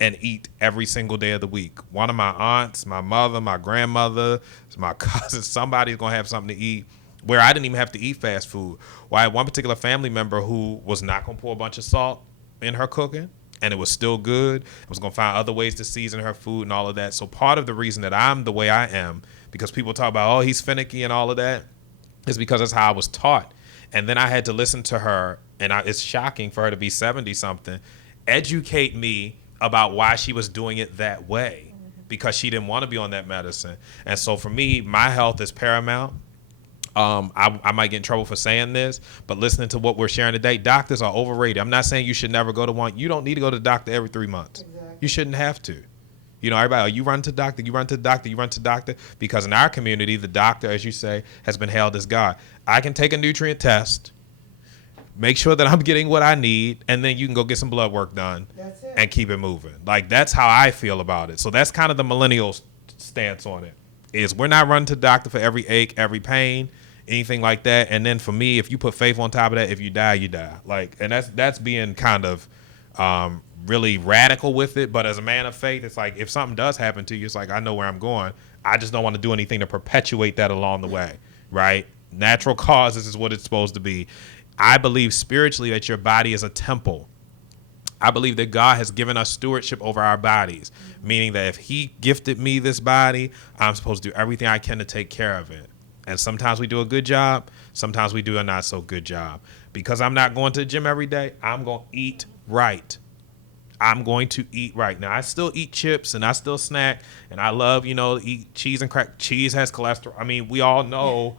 and eat every single day of the week. One of my aunts, my mother, my grandmother, my cousin, somebody's going to have something to eat where I didn't even have to eat fast food. Well, I had one particular family member who was not going to pour a bunch of salt in her cooking, and it was still good. I was going to find other ways to season her food and all of that. So part of the reason that I'm the way I am, because people talk about, oh, he's finicky and all of that, is because that's how I was taught. And then I had to listen to her, and it's shocking for her to be 70-something, educate me about why she was doing it that way, because she didn't want to be on that medicine. And so for me, my health is paramount. I might get in trouble for saying this, but listening to what we're sharing today, doctors are overrated. I'm not saying you should never go to one. You don't need to go to the doctor every 3 months. Exactly. You shouldn't have to. Everybody, you run to the doctor, you run to the doctor, you run to the doctor, because in our community, the doctor, as you say, has been hailed as God. I can take a nutrient test, make sure that I'm getting what I need, and then you can go get some blood work done and keep it moving. Like, that's how I feel about it. So that's kind of the millennial stance on it, is we're not running to the doctor for every ache, every pain, anything like that. And then for me, if you put faith on top of that, if you die, you die. Like, and that's being kind of really radical with it. But as a man of faith, it's like, if something does happen to you, it's like, I know where I'm going. I just don't want to do anything to perpetuate that along the way, right? Natural causes is what it's supposed to be. I believe spiritually that your body is a temple. I believe that God has given us stewardship over our bodies, meaning that if he gifted me this body, I'm supposed to do everything I can to take care of it. And sometimes we do a good job. Sometimes we do a not so good job. Because I'm not going to the gym every day, I'm going to eat right. I'm going to eat right. Now, I still eat chips and I still snack, and I love, eat cheese and crack. Cheese has cholesterol. I mean, we all know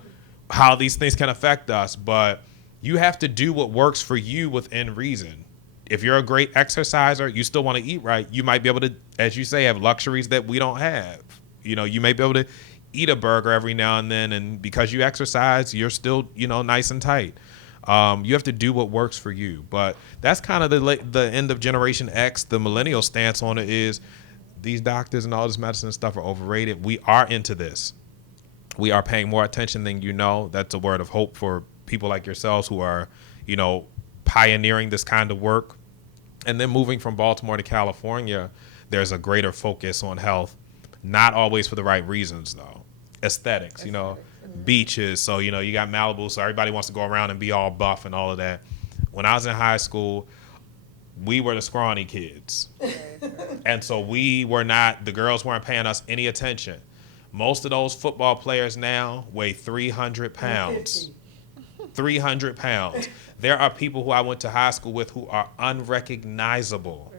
how these things can affect us, but you have to do what works for you within reason. If you're a great exerciser, you still want to eat right. You might be able to, as you say, have luxuries that we don't have. You may be able to eat a burger every now and then, and because you exercise, you're still, nice and tight. You have to do what works for you. But that's kind of the end of Generation X. The millennial stance on it is these doctors and all this medicine and stuff are overrated. We are into this. We are paying more attention than you know. That's a word of hope for people like yourselves who are, pioneering this kind of work. And then moving from Baltimore to California, there's a greater focus on health, not always for the right reasons, though. Aesthetics, beaches. So, you got Malibu, so everybody wants to go around and be all buff and all of that. When I was in high school, we were the scrawny kids. And so the girls weren't paying us any attention. Most of those football players now weigh 300 pounds. 300 pounds. There are people who I went to high school with who are unrecognizable,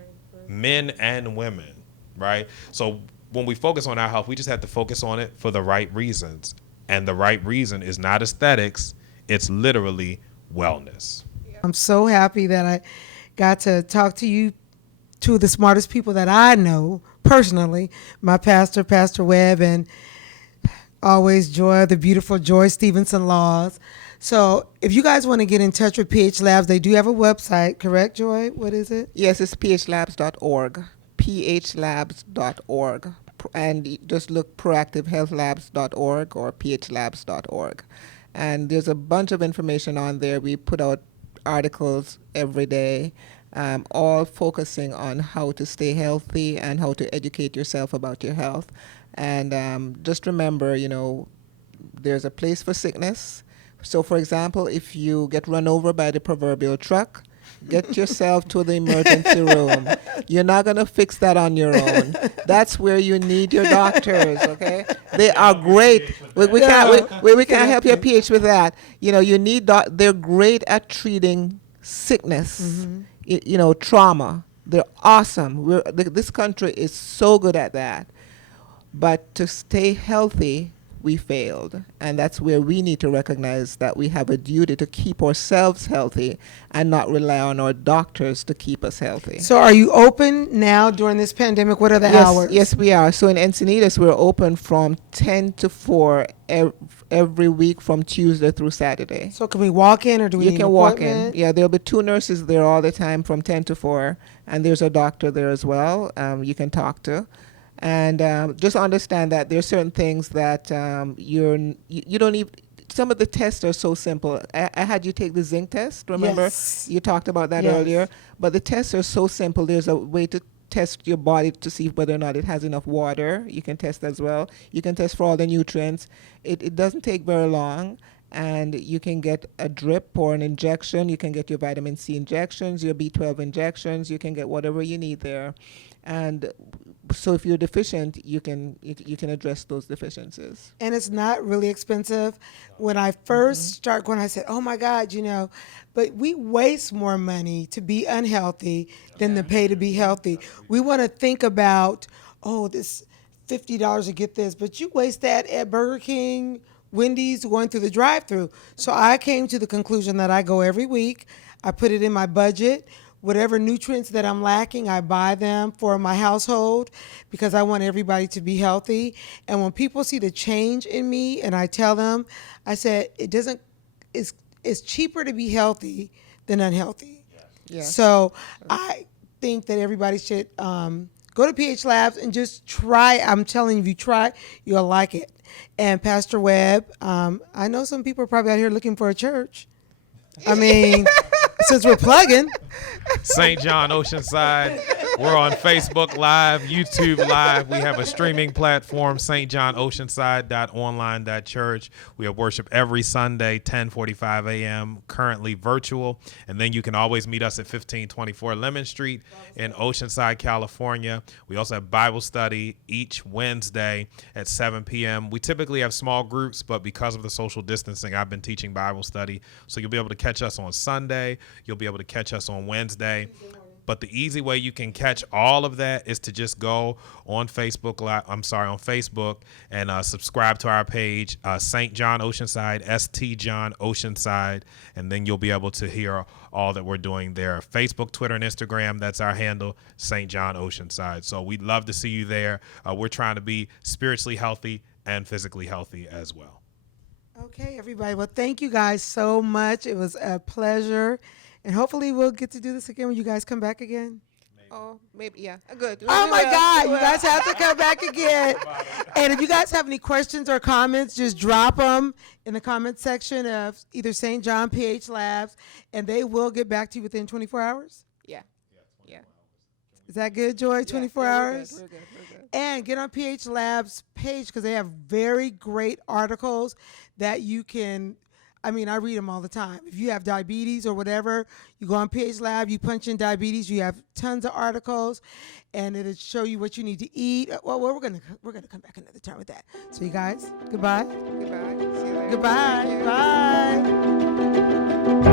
men and women, right? So when we focus on our health, we just have to focus on it for the right reasons. And the right reason is not aesthetics. It's literally wellness. I'm so happy that I got to talk to you, two of the smartest people that I know personally, my pastor, Pastor Webb, and always Joy, the beautiful Joy Stevenson Laws. So if you guys want to get in touch with PH Labs, they do have a website, correct, Joy? What is it? Yes, it's phlabs.org, phlabs.org. And just look proactivehealthlabs.org or phlabs.org. And there's a bunch of information on there. We put out articles every day, all focusing on how to stay healthy and how to educate yourself about your health. And just remember, there's a place for sickness. So, for example, if you get run over by the proverbial truck, get yourself to the emergency room. You're not going to fix that on your own. That's where you need your doctors, okay? They are great. We can't help your PH with that. You need they're great at treating sickness, trauma. They're awesome. This country is so good at that. But to stay healthy, we failed. And that's where we need to recognize that we have a duty to keep ourselves healthy and not rely on our doctors to keep us healthy. So are you open now during this pandemic? What are the hours? Yes, we are. So in Encinitas, we're open from 10 to 4 every week from Tuesday through Saturday. So can we walk in or do we need an walk appointment? in. Yeah, there'll be 2 nurses there all the time from 10 to 4. And there's a doctor there as well you can talk to. And just understand that there are certain things that you don't even. Some of the tests are so simple. I had you take the zinc test. Remember, Yes. You talked about that Yes. earlier. But the tests are so simple. There's a way to test your body to see whether or not it has enough water. You can test as well. You can test for all the nutrients. It doesn't take very long. And you can get a drip or an injection. You can get your vitamin C injections, your B12 injections. You can get whatever you need there. And so if you're deficient, you can address those deficiencies. And it's not really expensive. When I first started going, I said, oh my God, but we waste more money to be unhealthy than to pay to be healthy. We want to think about, this $50 to get this, but you waste that at Burger King, Wendy's, going through the drive-thru. So I came to the conclusion that I go every week. I put it in my budget. Whatever nutrients that I'm lacking, I buy them for my household because I want everybody to be healthy. And when people see the change in me and I tell them, I said, it's cheaper to be healthy than unhealthy. Yes. So I think that everybody should go to PH Labs and just try. I'm telling you, if you try, you'll like it. And Pastor Webb, I know some people are probably out here looking for a church. I mean, since we're plugging. St. John Oceanside. We're on Facebook Live, YouTube Live. We have a streaming platform, stjohnoceanside.online.church. We have worship every Sunday, 10:45 a.m., currently virtual. And then you can always meet us at 1524 Lemon Street in Oceanside, California. We also have Bible study each Wednesday at 7 p.m. We typically have small groups, but because of the social distancing, I've been teaching Bible study. So you'll be able to catch us on Sunday. You'll be able to catch us on Wednesday. But the easy way you can catch all of that is to just go on Facebook and subscribe to our page, St. John Oceanside, St. John Oceanside, and then you'll be able to hear all that we're doing there. Facebook, Twitter, and Instagram, that's our handle, St. John Oceanside. So we'd love to see you there. We're trying to be spiritually healthy and physically healthy as well. Okay, everybody. Well, thank you guys so much. It was a pleasure. And hopefully we'll get to do this again when you guys come back again. Maybe, yeah. Good. Oh my God, you guys have to come back again. And if you guys have any questions or comments, just drop them in the comment section of either St. John PH Labs, and they will get back to you within 24 hours. Yeah. Is that good, Joy? 24 hours? We're good. And get on PH Labs page because they have very great articles that you can, I read them all the time. If you have diabetes or whatever, you go on PH Lab, you punch in diabetes, you have tons of articles, and it'll show you what you need to eat. Well, we're gonna come back another time with that. So you guys, goodbye. Goodbye. See you later. Goodbye. Bye.